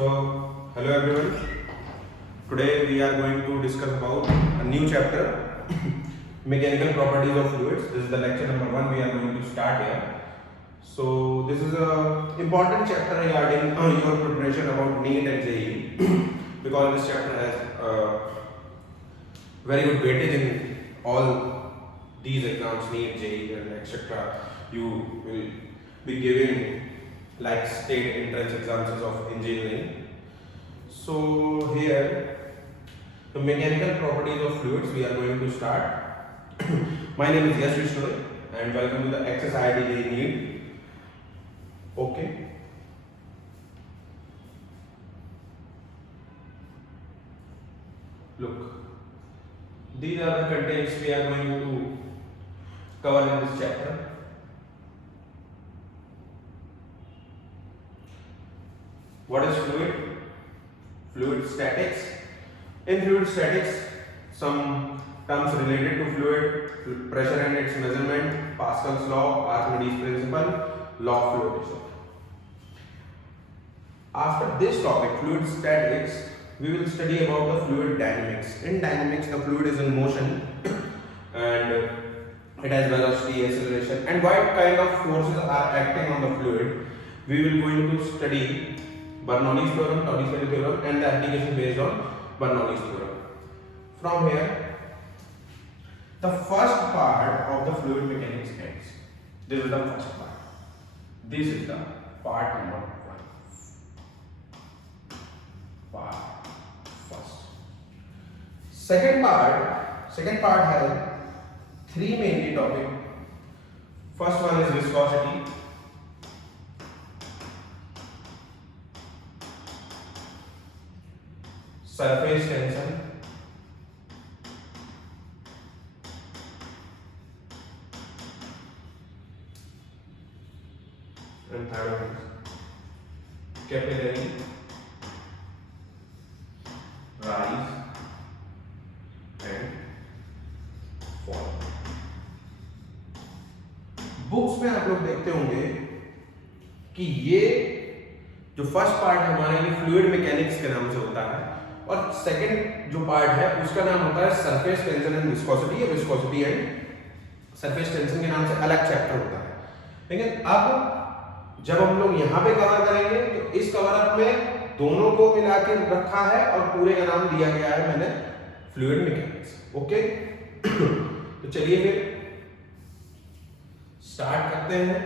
Hello everyone. Today we are going to discuss about a new chapter, mechanical properties of fluids. This is the lecture number 1 we are going to start here. So this is a important chapter regarding your preparation about NEET and JEE because this chapter has very good weightage in all these exams, NEET, JEE and etc. You will be giving like state entrance exams of engineering. So here the mechanical properties of fluids we are going to start. My name is Yash Vishnu and welcome to the XSID NEET. Okay. Look, these are the contents we are going to cover in this chapter. What is fluid? Fluid statics. In fluid statics, some terms related to fluid, pressure and its measurement, Pascal's law, Archimedes principle, law of flotation. After this topic, fluid statics, we will study about the fluid dynamics. In dynamics, the fluid is in motion and it has velocity, acceleration, and what kind of forces are acting on the fluid. We will going to study Bernoulli's theorem, Torricelli theorem, and the application based on Bernoulli's theorem. From here, the first part of the fluid mechanics ends. This is the first part. This is the part number 1. Part first. Second part has 3 mainly topic. First one is viscosity. Surface tension, and third one is capillary rise and fall. Books में आप लोग देखते होंगे कि ये जो first part हमारे लिए फ्लूइड मैकेनिक्स के नाम से होता है और सेकंड जो पार्ट है उसका नाम होता है सरफेस टेंशन एंड विस्कोसिटी, या विस्कोसिटी एंड सरफेस टेंशन के नाम से अलग चैप्टर होता है. लेकिन अब जब हम लोग यहाँ पे कवर करेंगे तो इस कवर अप में दोनों को मिला के रखा है और पूरे का नाम दिया गया है मैंने फ्लूइड मैकेनिक्स. ओके, तो चलिए फिर स्टार्ट करते हैं.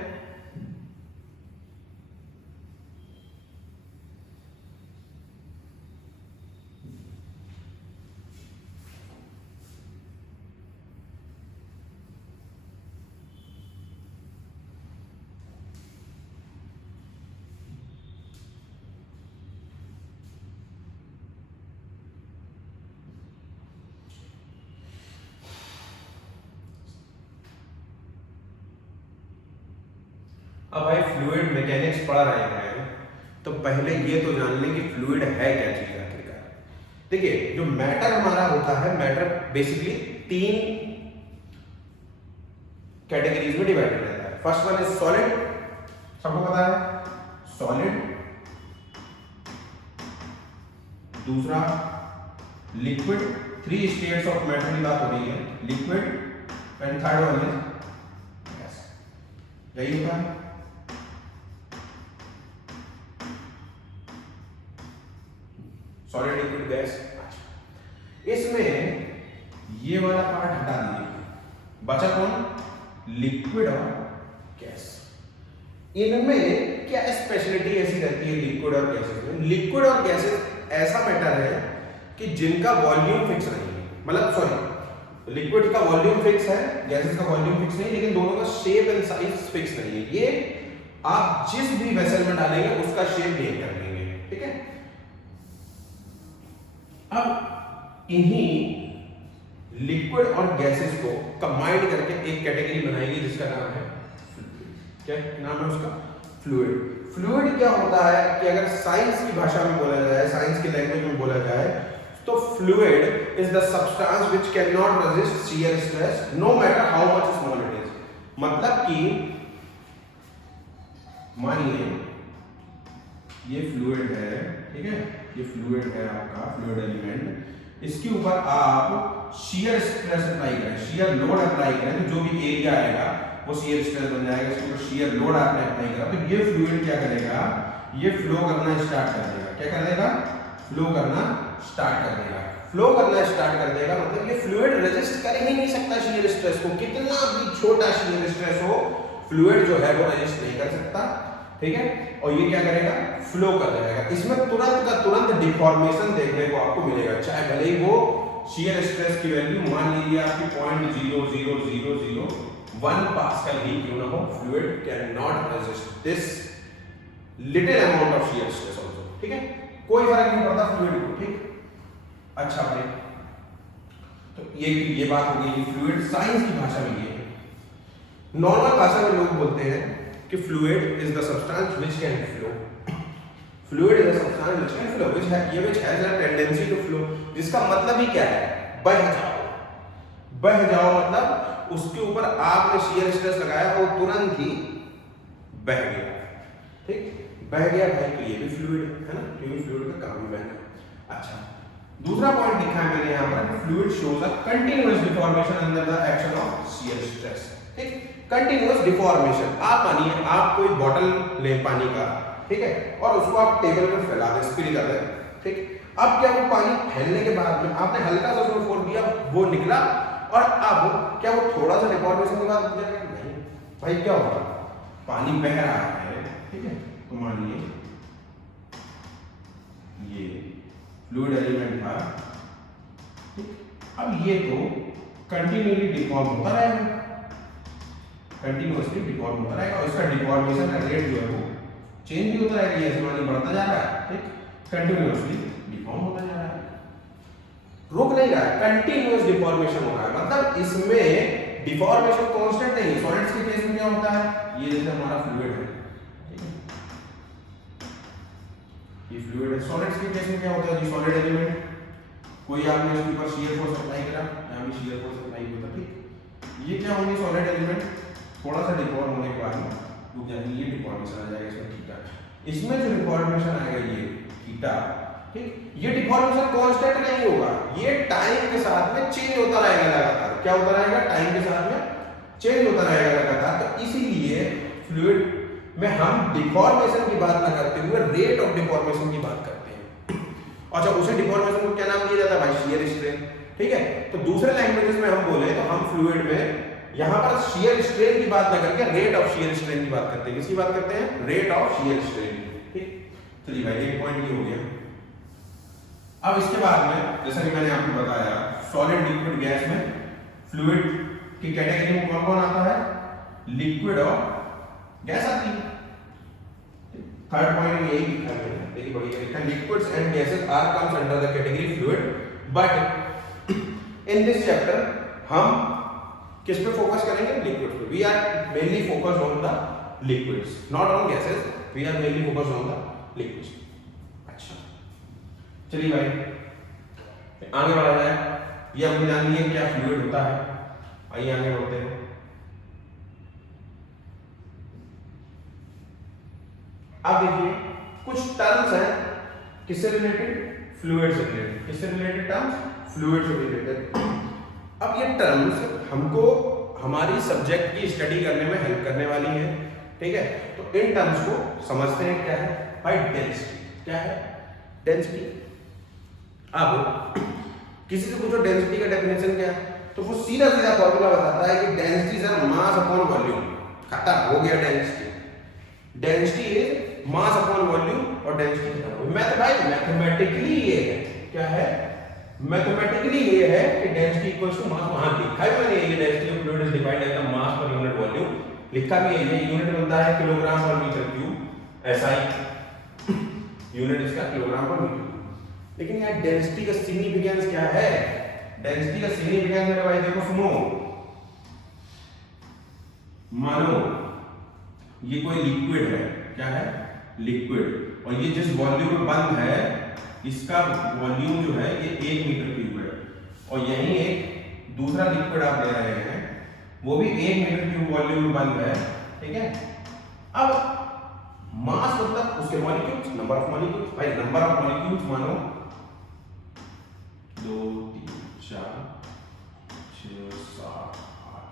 अब भाई फ्लूइड मैकेनिक्स पढ़ रहे हैं तो पहले ये तो जान लें कि फ्लूइड है क्या चीज आखिरकार. देखिए, जो मैटर हमारा होता है, मैटर बेसिकली 3 कैटेगरीज में डिवाइडेड रहता है. फर्स्ट वन इज सॉलिड, सबको पता है सॉलिड. दूसरा लिक्विड, 3 स्टेट्स ऑफ मैटर की बात हो रही है, liquid, and third one is gas. यही होता है. Solid, liquid, gas. इसमें ये वाला पार्ट हटा दीजिए, बचा कौन? लिक्विड और गैस. इनमें क्या स्पेशलिटी ऐसी रहती है लिक्विड और गैसेस में? लिक्विड और गैसेस ऐसा मैटर है कि जिनका वॉल्यूम फिक्स नहीं है. मतलब सॉरी, लिक्विड का वॉल्यूम फिक्स है, गैसेस का वॉल्यूम फिक्स नहीं, लेकिन दोनों का शेप एंड साइज फिक्स नहीं है. ये आप जिस भी वेसल में डालेंगे उसका शेप गेन कर लेंगे. ठीक है. अब इन्हीं लिक्विड और गैसेस को कंबाइंड करके एक कैटेगरी बनाएगी जिसका नाम है फ्लूइड. क्या नाम है उसका? फ्लूइड. फ्लूइड क्या होता है कि अगर साइंस की भाषा में बोला जाए, साइंस की लैंग्वेज में बोला जाए, तो fluid is the substance which can not resist shear stress no matter how much small it is. मतलब कि मानिए ये फ्लूइड है, ठीक है, ये फ्लूइड है आपका फ्लूइड एलिमेंट, इसके ऊपर आप शियर स्ट्रेस अप्लाई करें, शियर लोड अप्लाई करें, तो जो भी एरिया आएगा वो शियर स्ट्रेस बन जाएगा, इसके ऊपर शियर लोड आपने अप्लाई करा तो ये फ्लूइड क्या करेगा, ये फ्लो करना स्टार्ट कर देगा। क्या कर देगा? फ्लो करना स्टार्ट कर देगा। फ्लो करना स्टार्ट कर देगा मतलब ये फ्लूइड रेजिस्ट कर ही नहीं सकता शियर स्ट्रेस को, कितना भी छोटा शियर स्ट्रेस हो फ्लूइड जो है वो रेजिस्ट नहीं कर सकता, ठीक है। और ये क्या करेगा? फ्लो कर देगा। इसमें तुरंत का तुरंत डिफॉर्मेशन देखने को आपको मिलेगा, चाहे भले ही वो शियर स्ट्रेस की वैल्यू मान लीजिए आपकी 0.00001 पास्कल ही क्यों ना हो, fluid can not resist this little amount of shear stress also, ठीक है, कोई फर्क नहीं पड़ता फ्लूइड को, ठीक। अच्छा भाई, तो ये बात हो गई फ्लूइड साइंस की भाषा में। ये नॉर्मल भाषा में लोग बोलते हैं कि fluid is the substance which can flow, fluid is the substance which can flow, which has a tendency to flow, जिसका मतलब ही क्या है? बह जाओ। बह जाओ मतलब उसके ऊपर आपने शियर स्ट्रेस लगाया और तुरंत ही बह गया, ठीक, बह गया भाई, तो ये भी फ्लूइड है ना, क्योंकि फ्लूइड का काम ही बहना। अच्छा, दूसरा पॉइंट लिखा है मैंने यहाँ पर, fluid shows a continuous deformation under the action of shear stress, ठीक, कंटीन्यूअस डिफॉर्मेशन। आप मानिए आप कोई बॉटल ले पानी का, ठीक है, और उसको आप टेबल पर फैला दें, स्प्रे कर दें, ठीक, अब क्या वो पानी फैलने के बाद में आपने हल्का सा उसमें फोड़ दिया, वो निकला, और अब क्या वो थोड़ा सा डिफॉर्मेशन के बाद नहीं भाई, क्या होगा? पानी बह रहा है, ठीक है, तो मानिए ये फ्लूइड एलिमेंट था, ठीक, अब ये तो कंटिन्यूअसली डिफॉर्म होता रहेगा, कंटिन्यूअसली डिफॉर्म होता रहेगा, और इसका डिफॉर्मेशन का रेट जो है वो चेंज भी होता रहेगा, ये ऐसे बढ़ता जा रहा है, ठीक, कंटिन्यूअसली डिफॉर्म होता जा रहा है, रुक नहीं रहा है, कंटिन्यूअस डिफॉर्मेशन हो रहा है, मतलब इसमें डिफॉर्मेशन कांस्टेंट नहीं है। सॉलिड्स के केस में क्या होता है? ये जैसे हमारा फ्लूइड है, ठीक है, ये फ्लूइड है। सॉलिड्स के केस में क्या होता है जी? सॉलिड एलिमेंट, कोई आपने इसके ऊपर शियर फोर्स अप्लाई करा, यहाँ भी शियर फोर्स अप्लाई होता, ठीक, ये क्या होंगे? सॉलिड एलिमेंट थोड़ा सा डिफॉर्म होने के बाद रुक जाएंगे, ये डिफॉर्मेशन आ जाएगा इसमें थीटा, इसमें जो डिफॉर्मेशन आएगा ये थीटा, ठीक, ये डिफॉर्मेशन कांस्टेंट नहीं होगा, ये टाइम के साथ में चेंज होता रहेगा लगातार। क्या होता रहेगा? टाइम के साथ में चेंज होता रहेगा लगातार। तो इसीलिए फ्लूइड में हम डिफॉर्मेशन की बात ना करते हुए रेट ऑफ डिफॉर्मेशन की बात करते हैं। अच्छा, उसे डिफॉर्मेशन को क्या नाम दिया जाता है भाई? शियर स्ट्रेन, ठीक है। तो दूसरे लैंग्वेजेस में हम बोले तो हम फ्लूइड में यहाँ पर शियर स्ट्रेन की बात ना करके रेट ऑफ शियर स्ट्रेन की बात करते हैं। किसकी बात करते हैं? रेट ऑफ शियर स्ट्रेन, ठीक। चलिए भाई, एक पॉइंट ये हो गया। अब इसके बाद में जैसा कि मैंने आपको बताया, सॉलिड, लिक्विड, गैस में फ्लूइड की कैटेगरी में कौन कौन आता है? लिक्विड और गैस आती है। थर्ड पॉइंट में यही लिखा है, देखिए बढ़िया लिखा है, liquids and gases are comes under the category fluid, but in this chapter हम किस पे फोकस करेंगे? लिक्विड्स पे। We are mainly focused on the liquids, not on gases, we are mainly focused on the liquids. अच्छा, चलिए भाई आगे बढ़ा जाए। ये हमने जान लिया क्या फ्लूइड होता है, आइए आगे बढ़ते हैं। अब देखिए कुछ टर्म्स हैं किससे रिलेटेड? फ्लूइड से रिलेटेड। किससे रिलेटेड टर्म्स? फ्लूइड से रिलेटेड। अब ये टर्म्स हमको हमारी सब्जेक्ट की स्टडी करने में हेल्प करने वाली है, ठीक है। तो इन टर्म्स को समझते हैं। क्या है भाई? डेंसिटी। क्या है? डेंसिटी। अब किसी से पूछो डेंसिटी का डेफिनेशन क्या है, तो वो सीधा सीधा फॉर्मूला बताता है कि density is mass upon volume. खत्म हो गया density. Density is mass upon volume, और डेंसिटी मैथ भाई मैथमेटिकली ये है। क्या है? मैथमेटिकली ये है कि डेंसिटी इक्वल्स टू मास। वहां लिखा है मैंने, ये density of fluid is defined as the mass per unit volume. लिखा भी है, ये यूनिट बनता है किलोग्राम पर मीटर क्यूब, एसआई यूनिट इसका किलोग्राम पर मीटर। लेकिन यार डेंसिटी का सिग्निफिकेंस क्या है? डेंसिटी का सिग्निफिकेंस मेरे भाई देखो, सुनो, मानो ये कोई लिक्विड है। क्या है? लिक्विड। और ये जिस वॉल्यूम में बंद है इसका वॉल्यूम जो है ये 1 मीटर क्यूब है, और यही एक दूसरा लिक्विड आप ले रहे हैं, वो भी 1 मीटर क्यूब वॉल्यूम में बंद है, ठीक है। अब मास मतलब उसके मॉलिक्यूल्स, नंबर ऑफ मॉलिक्यूल्स। भाई नंबर ऑफ मॉलिक्यूल्स मानो 2 3 4 6 7 8,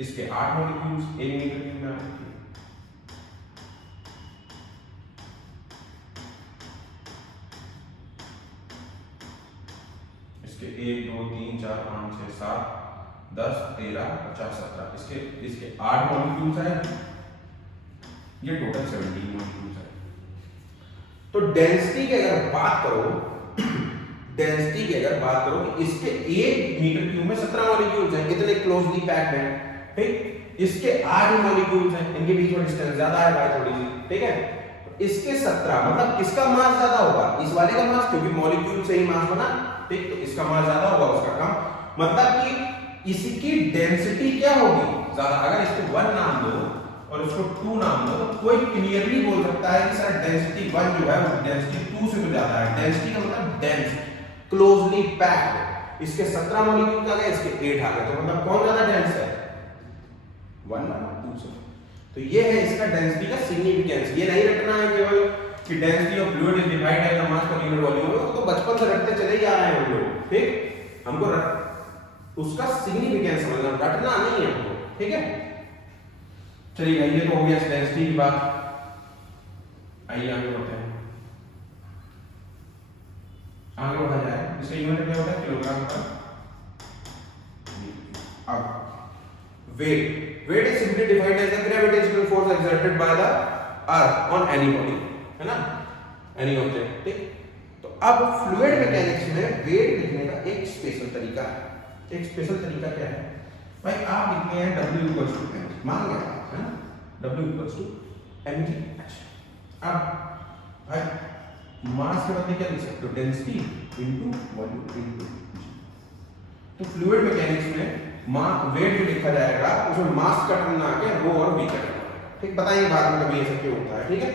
इसके 8 मॉलिक्यूल्स 1 मीटर क्यूब में आते हैं। इसके 1 2 3 4 5 6 7 10 13 50 17, इसके 8 मॉलिक्यूल्स हैं, ये टोटल 17 मॉलिक्यूल्स है। तो डेंसिटी की अगर बात करो डेंसिटी की अगर बात करो कि इसके 1 मीटर क्यूब में 17 मॉलिक्यूल्स हैं, इतने क्लोजली पैक्ड हैं, ठीक। इसके 8 मॉलिक्यूल्स हैं, इनके बीच में डिस्टेंस ज्यादा है भाई थोड़ी सी, ठीक है। इसके 17 मतलब किसका मास ज्यादा होगा? इस वाले का मास, क्योंकि मॉलिक्यूल से ही मास बना, ठीक। तो इसका मास ज्यादा होगा, उसका कम, मतलब कि इसकी डेंसिटी क्या होगी? ज्यादा। अगर इसको 1 नाम दो और इसको 2 नाम दो, तो कोई क्लियरली बोल सकता है कि सर डेंसिटी 1 जो है वो डेंसिटी 2 से तो ज्यादा है। डेंसिटी का मतलब डेंस, क्लोजली पैक्ड। इसके 17 मॉलिक्यूल आ गए, इसके 8 आ गए, तो मतलब कौन ज्यादा डेंस है? 1 ना 2 से। तो ये है इसका डेंसिटी का सिग्निफिकेंस। ये नहीं रटना है केवल कि density of fluid is divided by the mass per unit volume, तो बचपन से रटते चले ही आ रहे हैं हम लोग, ठीक। हमको उसका सिग्निफिकेंस समझना, रटना नहीं है हमको, ठीक है। चलिए भाई, ये तो हो गया डेंसिटी की बात। आइए आगे बढ़ते हैं, आगे बढ़ा जाए। इसका यूनिट क्या होता है? Kilogram per. अब weight is simply defined as the gravitational force exerted by the earth on any body, है ना, एनी ऑब्जेक्ट, ठीक। तो अब फ्लूइड मैकेनिक्स में वेट लिखने का एक स्पेशल तरीका है। एक स्पेशल तरीका क्या है भाई? आप लिखते हैं W इक्वल्स टू m, मान गया है ना, W इक्वल्स टू mgh। अब भाई मास के बदले क्या लिख सकते हो? Density into volume into g। तो फ्लूइड मैकेनिक्स में वेट जो लिखा जाएगा उसमें मास का टर्म ना आके रो और v का टर्म, ठीक। बताइए बाद में कभी ऐसा क्यों होता है, ठीक है।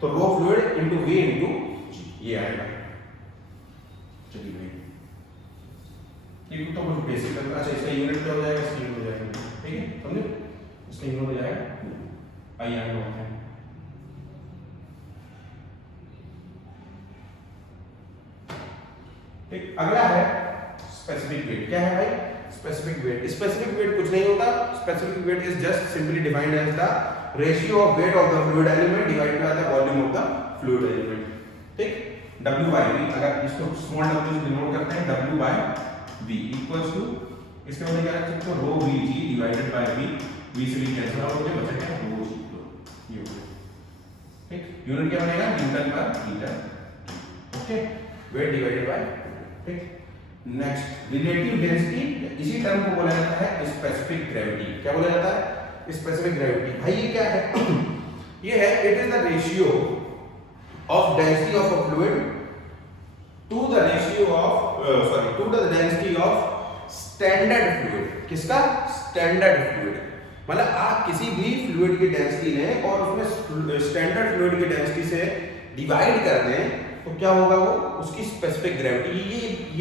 तो row fluid into v into g, ये आएगा। चलिए भाई, ये तो कुछ बेसिक है। अच्छा, इसका यूनिट क्या हो जाएगा? इसका यूनिट हो जाएगा, ठीक है, समझे? इसका यूनिट हो जाएगा। आइए आगे बढ़ते हैं। ठीक, अगला है स्पेसिफिक वेट। क्या है भाई? Specific weight. स्पेसिफिक वेट कुछ नहीं होता। Specific weight is just simply defined as the ratio of weight of the fluid element divided by the volume of the fluid element, ठीक। W by V, अगर इसको small w से denote करते हैं, W by V equals to, इसके बदले क्या रख सकते हो? Rho Vg divided by V, V से V कैंसिल आउट हो गया, बचा क्या? रो G, ये हो गया, ठीक। यूनिट क्या बनेगा? Newton per metre, okay. Weight divided by, ठीक। नेक्स्ट, रिलेटिव डेंसिटी, इसी टर्म को बोला जाता है स्पेसिफिक ग्रेविटी। क्या बोला जाता है? Specific gravity. भाई ये क्या है? ये है, it is the ratio of density of a fluid to the ratio of to the density of standard fluid। किसका? standard fluid। मतलब आप किसी भी फ्लूइड की डेंसिटी लें और उसमें स्टैंडर्ड फ्लूइड की डेंसिटी से डिवाइड कर दें, तो क्या होगा? वो उसकी स्पेसिफिक ग्रेविटी।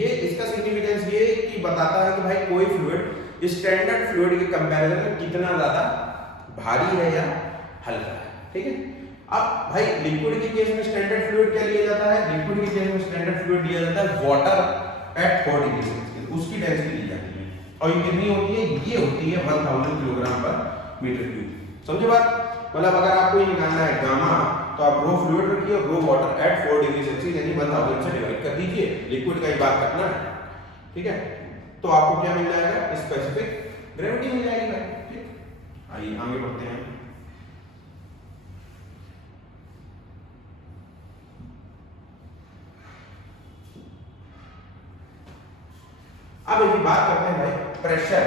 ये इसका सिग्निफिकेंस ये कि बताता है कि भाई कोई फ्लूइड स्टैंडर्ड फ्लूइड के कंपैरिजन में कितना ज्यादा भारी है या हल्का है, ठीक है। अब भाई लिक्विड के केस में स्टैंडर्ड फ्लूइड क्या लिया जाता है? लिक्विड के केस में स्टैंडर्ड फ्लूइड लिया जाता है वाटर एट 4 डिग्री सेल्सियस, उसकी डेंसिटी ली जाती है। और ये कितनी होती है? ये होती है 1000 किलोग्राम पर मीटर क्यूब। समझे बात? मतलब अगर आपको ये निकालना है गामा, तो आप रो फ्लूइड रखिए और रो वाटर एट 4 डिग्री सेल्सियस यानी 1000 से डिवाइड कर दीजिए। लिक्विड का ही बात करना है, ठीक है। तो आपको क्या मिल जाएगा? स्पेसिफिक ग्रेविटी मिल जाएगी भाई, ठीक। आइए आगे बढ़ते हैं। अब यदि बात करते हैं भाई प्रेशर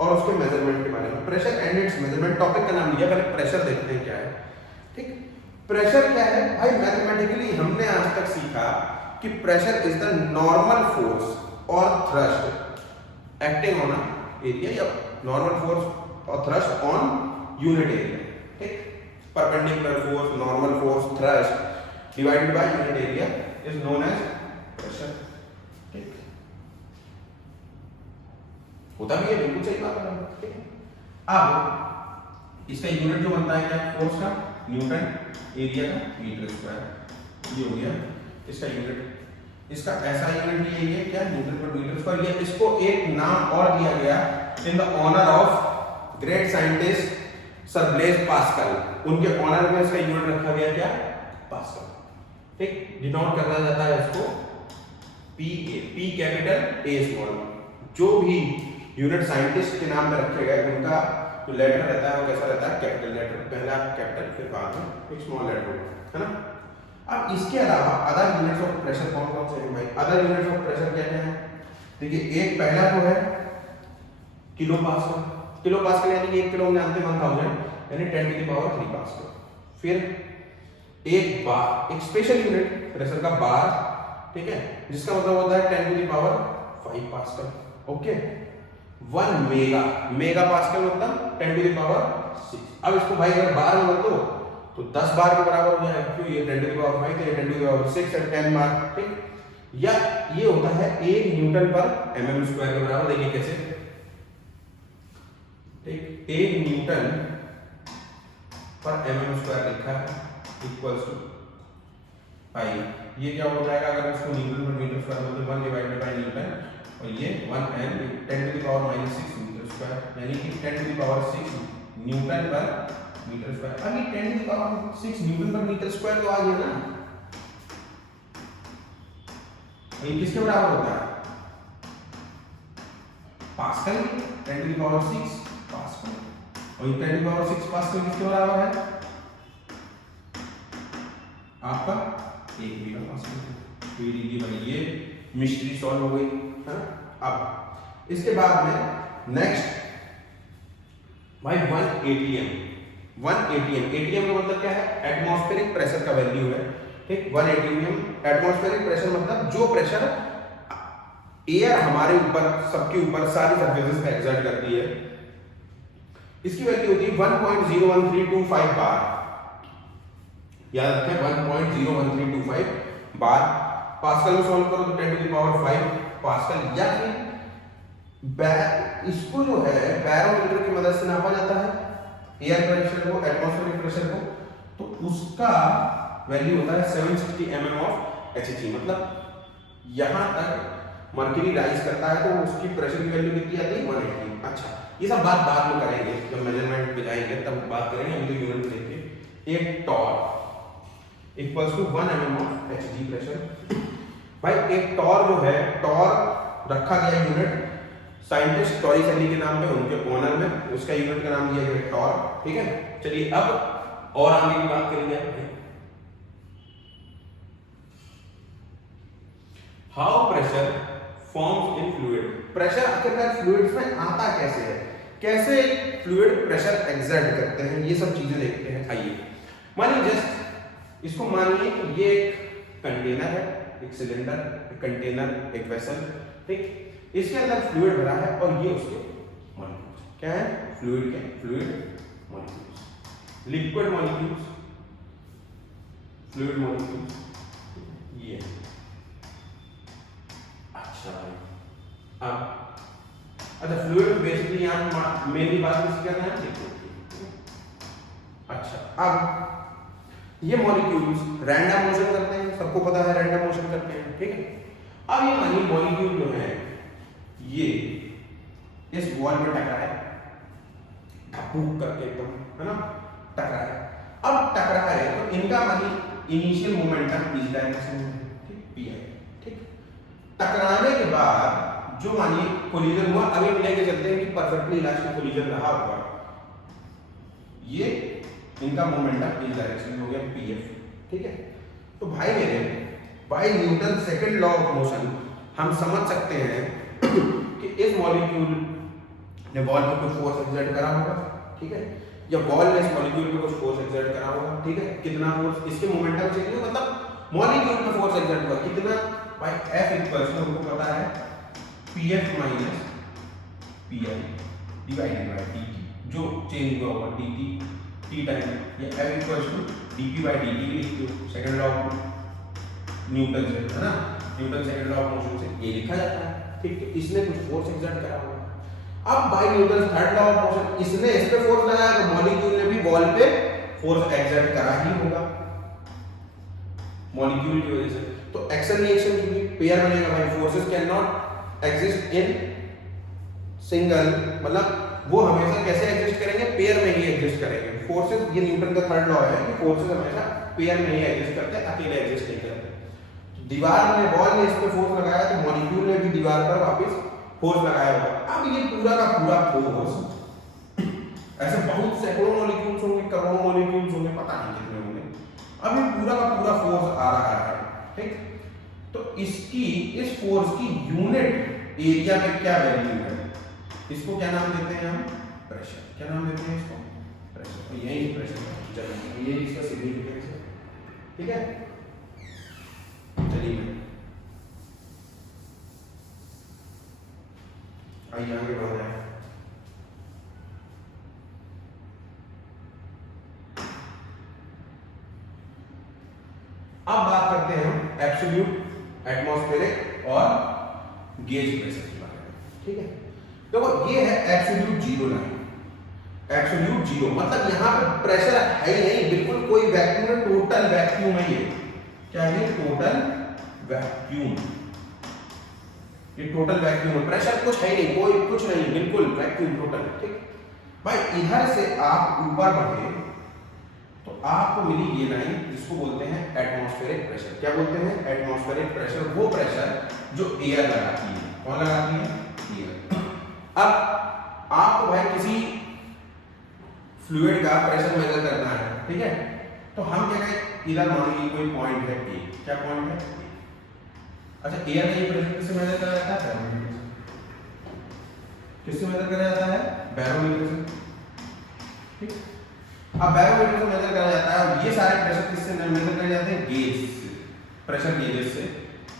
और उसके मेजरमेंट के बारे में। Pressure and it's measurement, topic का नाम लिया, पहले प्रेशर देखते हैं क्या है, ठीक। प्रेशर क्या है भाई? मैथमेटिकली हमने आज तक सीखा कि pressure is the normal force और थ्रस्ट एक्टिंग ऑन एरिया, या नॉर्मल फोर्स और थ्रस्ट ऑन यूनिट एरिया, ठीक। Perpendicular force, normal force, thrust divided by unit area is known as pressure, ठीक। होता भी है, बिल्कुल सही बात है, ठीक है। अब इसका यूनिट जो बनता है क्या? फोर्स का, न्यूटन एरिया का मीटर स्क्वायर। ये हो गया इसका यूनिट। इसका ऐसा यूनिट यही है क्या, न्यूटन पर मीटर स्क्वायर। ये इसको एक नाम और दिया गया in the honour of great scientist sir Blaise Pascal. उनके ऑनर में इसका यूनिट रखा गया क्या, पास्कल। ठीक, डिनोट करना जाता है इसको P A, P capital A small. जो भी यूनिट साइंटिस्ट के नाम में रखे गए उनका जो लेटर रहता है वो कैसा रहता है, कैपिटल लेटर, पहला कैपिटल फिर बाद में एक स्मॉल लेटर होगा, है ना। अब इसके अलावा अदर यूनिट्स ऑफ प्रेशर कौन कौन से हैं भाई? अदर यूनिट्स ऑफ प्रेशर क्या क्या है? देखिए एक पहला तो है किलो पास्कल। किलो पास्कल यानी कि 1 किलो में जानते हैं 1000 यानी 10 टू द पावर 3 पास्कल। फिर एक बार, एक स्पेशल यूनिट प्रेशर का बार, ठीक है, जिसका मतलब होता है 10 to the power 5 pascal. Okay, 1 mega, mega pascal मतलब 10 टू द पावर 6। अब इसको भाई अगर बार में बदलो तो 10 बार के बराबर हो जाएगा, क्यों, ये 10 टू द पावर 5 तो ये 10 टू द पावर 6 है, 10 बार। ठीक, या ये होता है 1 न्यूटन पर एमएम स्क्वायर के बराबर। देखिए कैसे, ठीक, 1 न्यूटन पर एमएम स्क्वायर लिखा है इक्वल्स टू पाई। ये क्या हो जाएगा अगर इसको न्यूटन पर मीटर स्क्वायर बोलते हैं, 1 डिवाइडेड बाय न्यूटन, और ये 1 N 10 to the power -6 metre square, यानी कि 10 to the power 6 newton per metre square. अब ये 10 to the power 6 newton per metre square तो आ गया ना, ये किसके बराबर होता है, pascal. 10 to the power 6 pascal, और ये 10 टू द पावर 6 पास्कल किसके बराबर है, आपका 1 मीगा पास्कल। फिर ये मिस्ट्री सॉल्व हो गई, है ना। अब इसके बाद में नेक्स्ट भाई 1 एटीएम। 1 एटीएम, एटीएम का मतलब क्या है, एटमॉस्फेरिक प्रेशर का वैल्यू है। ठीक, 1 एटीएम एटमॉस्फेरिक प्रेशर मतलब जो प्रेशर एयर हमारे ऊपर, सबके ऊपर, सारी सरफेसेस पे एक्सर्ट करती है, इसकी वैल्यू होती है 1.01325 बार। याद रखें 1.01325 बार। पास्कल में सॉल्व करो तो 10 टू द पावर 5 पास्कल। या फिर इसको जो है बैरोमीटर की मदद से नापा जाता है एयर प्रेशर को, एटमॉस्फेरिक प्रेशर को, तो उसका वैल्यू होता है 760 mm ऑफ Hg। मतलब यहां तक मर्क्यूरी राइज करता है तो उसकी प्रेशर की वैल्यू कितनी आती है, 180। अच्छा, ये सब बात बाद में करेंगे, जब मेजरमेंट पे जाएंगे तब बात करेंगे। अभी तो यूनिट देखिए, एक torr equals to 1 mm of Hg pressure. भाई एक टॉर जो है, टॉर रखा गया यूनिट साइंटिस्ट टॉरिसेली के नाम पे, उनके ओनर में, उसका यूनिट का नाम दिया गया टॉर। ठीक है, चलिए अब और आगे की बात करेंगे। How pressure forms in fluid. Pressure आखिरकार फ्लूइड्स में आता कैसे है, कैसे फ्लूइड प्रेशर एक्सर्ट करते हैं, ये सब चीजें देखते हैं। आइए मानिए जस्ट इसको मानिए ये एक कंटेनर है, एक सिलेंडर, एक कंटेनर, एक वेसल। ठीक, इसके अंदर फ्लूइड भरा है और ये उसके मॉलिक्यूल्स क्या है, फ्लूइड के fluid molecules, liquid molecules, fluid molecules, ये। अच्छा फ्लूइड में बेसिकली यहां मेनली बात किसकी करना है, लिक्विड। अच्छा, अब ये मॉलिक्यूल्स रैंडम मोशन करते हैं, सबको पता है रैंडम मोशन करते हैं। ठीक है, अब ये मानिए मॉलिक्यूल जो है ये इस वॉल में टकराए, धपूक करके एकदम, है ना, टकराए। अब टकराए तो इनका मानिए इनिशियल मोमेंटम इस डायरेक्शन में, ठीक, पी है। ठीक, टकराने के बाद जो मानिए कोलिजन हुआ, अभी हम लेके चलते हैं कि परफेक्टली इलास्टिक कोलिजन रहा होगा, ये इनका मोमेंटम इस डायरेक्शन में हो गया pf। ठीक है, तो भाई मेरे by Newton second law of motion हम समझ सकते हैं कि इस मॉलिक्यूल ने बॉल पे कुछ फोर्स एक्सर्ट करा होगा। ठीक है, या बॉल ने इस मॉलिक्यूल पे कुछ फोर्स एक्सर्ट करा होगा। ठीक है, कितना फोर्स, इसके मोमेंटम चेंज हुआ, मतलब मॉलिक्यूल पे फोर्स एक्सर्ट हुआ कितना, भाई F इक्वल्स टू हमको पता है pf minus pi divided by dt, जो चेंज हुआ होगा dt t टाइम, या F equals to dp by dt लिख दो, सेकंड लॉ ऑफ न्यूटन से, है ना, Newton second law of motion से ये लिखा जाता है। ठीक है, इसने कुछ फोर्स एक्सर्ट करा होगा। अब by Newton third law of motion इसने इस पे फोर्स लगाया तो मॉलिक्यूल ने भी बॉल पे फोर्स एक्सर्ट करा ही होगा। मॉलिक्यूल की वजह से। तो एक्शन रिएक्शन क्योंकि पेयर बनेगा भाई, forces can not exist in single, मतलब वो हमेशा कैसे एग्जिस्ट करेंगे, पेयर में ही एग्जिस्ट करेंगे। फोर्सेस, ये न्यूटन का थर्ड लॉ है कि फोर्सेस हमेशा पेयर में ही एग्जिस्ट करते हैं, अकेले एग्जिस्ट नहीं करते। तो दीवार में बॉल ने इस पे फोर्स लगाया तो मॉलिक्यूल ने भी दीवार पर वापस फोर्स लगाया होगा। अब ये पूरा का पूरा फोर्स, ऐसे बहुत सैकड़ों मॉलिक्यूल्स होंगे, करोड़ों मॉलिक्यूल्स होंगे, पता नहीं कितने होंगे, अब ये पूरा का पूरा फोर्स आ रहा है, ठीक। तो इसकी, इस फोर्स की यूनिट एरिया में क्या वैल्यू है, इसको क्या नाम देते हैं हम, प्रेशर। क्या नाम देते हैं इसको, प्रेशर। तो यही प्रेशर है, ये इसका सिग्निफिकेंस है, ठीक है। चलिए आइए आगे बढ़ रहे हैं। अब बात करते हैं हम एब्सोल्यूट एटमॉस्फेरिक और गेज प्रेशर के बारे में, ठीक है। देखो ये है absolute zero line. Absolute zero मतलब यहाँ पे प्रेशर है ही नहीं, बिल्कुल कोई वैक्यूम है, टोटल वैक्यूम है। ये क्या है, टोटल वैक्यूम, ये टोटल वैक्यूम है, प्रेशर कुछ है ही नहीं, कोई कुछ नहीं, बिल्कुल वैक्यूम टोटल, ठीक। भाई इधर से आप ऊपर बढ़े तो आपको मिली ये लाइन, जिसको बोलते हैं एटमॉस्फेरिक प्रेशर। क्या बोलते हैं, एटमॉस्फेरिक प्रेशर, वो प्रेशर जो एयर लगाती है। कौन लगाती है, एयर। अब आपको भाई किसी फ्लूइड का प्रेशर मेजर करना है, ठीक है। तो हम क्या करें, इधर मान लीजिए कोई पॉइंट है ए, क्या पॉइंट है, अच्छा एयर का ये प्रेशर किससे मेजर करा जाता है, बैरोमीटर से। किससे मेजर करा जाता है, बैरोमीटर से, ठीक। अब बैरोमीटर से मेजर करा जाता है, और ये सारे प्रेशर किससे मेजर करे जाते हैं, गेज से, प्रेशर गेजेस से।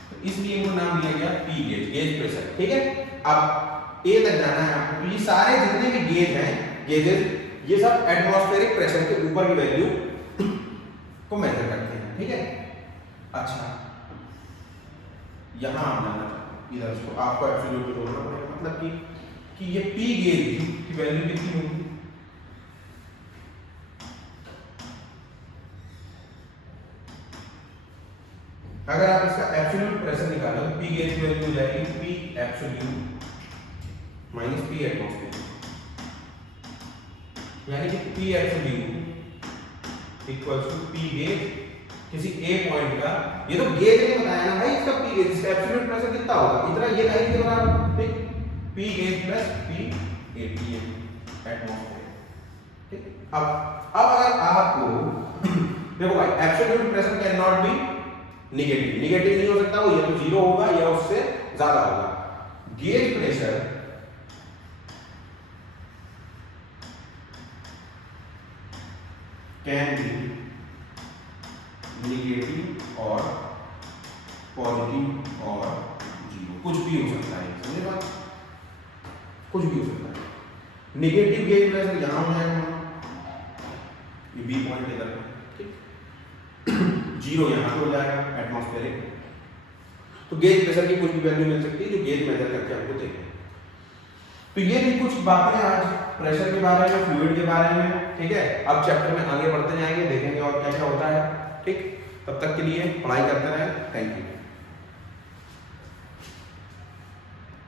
तो इसलिए इनको नाम दिया गया पी गेज, गेज प्रेशर, ठीक है। अब ए तक जाना है आपको, तो ये सारे जितने भी गेज हैं, गेजेस, ये सब एटमॉस्फेरिक प्रेशर के ऊपर की वैल्यू को मेजर करते हैं, ठीक है। अच्छा यहां आप जाना चाहते इधर, इसको आपको एब्सोल्यूट बोलना पड़ेगा, मतलब कि ये पी गेज की वैल्यू कितनी होगी, अगर आप इसका एब्सोल्यूट प्रेशर निकालो तो पी गेज की वैल्यू हो जाएगी P absolute minus P atmosphere, यानी कि P absolute equals to P gauge किसी ए पॉइंट का। ये तो गेज ने बताया ना भाई, इसका पी गेज, इसका एब्सोल्यूट प्रेशर कितना होगा, इतना ये लाइन के बराबर, ठीक। P gauge plus P ATM atmosphere, ठीक। अब अगर आपको देखो भाई, absolute pressure can not be negative, negative नहीं हो सकता, वो या तो जीरो होगा या उससे ज्यादा होगा। Gauge pressure can be negative और पॉजिटिव और जीरो, कुछ भी हो सकता है, समझे बात, कुछ भी हो सकता है। नेगेटिव गेज प्रेशर यहां हो जाएगा, ये बी पॉइंट इधर है, ठीक। जीरो यहां पे हो जाएगा एटमॉस्फेरिक। तो गेज प्रेशर की कुछ भी वैल्यू मिल सकती है जो गेज मेजर करके आपको देंगे। तो ये भी कुछ बातें आज प्रेशर के बारे में, फ्लूइड के बारे में, ठीक है। अब चैप्टर में आगे बढ़ते जाएंगे, देखेंगे और क्या क्या होता है, ठीक। तब तक के लिए पढ़ाई करते रहें, थैंक यू।